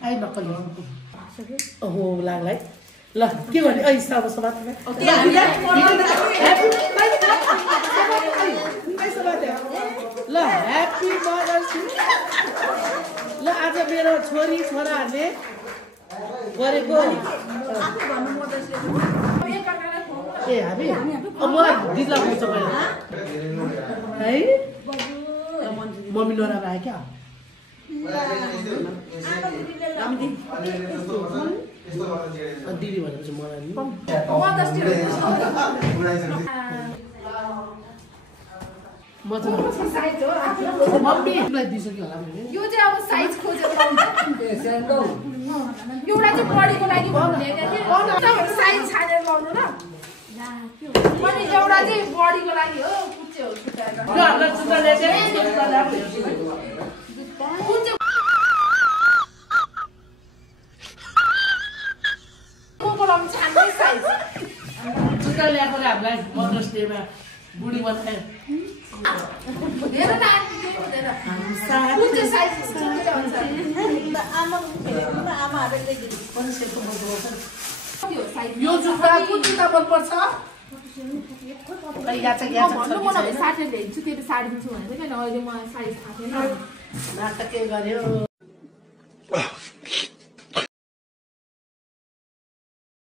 ai nọc còn ồ làng lấy là kia mà đi ơi sao mà sao bắt đấy ल happy mothers day ल आज मेरो छोरी छोराहरुले गरेको ए हामी अब मलाई दिदीला पुग्छ पहिला है मम्मी लोरा आयो क्या दिदी भनेपछि मलाई मम्मी दिइसक्यो होला यो चाहिँ अब साइज खोजेर एउटा चाहिँ बडीको लागि साइज छानेर लाउनु ल अनि एउटा चाहिँ बडीको लागि हो कुच्चे हो जुत्ता ल्याएको हामीलाई मदर्स डेमा बुढी बनायो यो जुत्ता कुन जुत्ता मनपर्छ साथीले हेर्छु त्यो साडी दिन्छु भनेको अहिले मलाई साडी थाहा छैन नाटक के गर्यो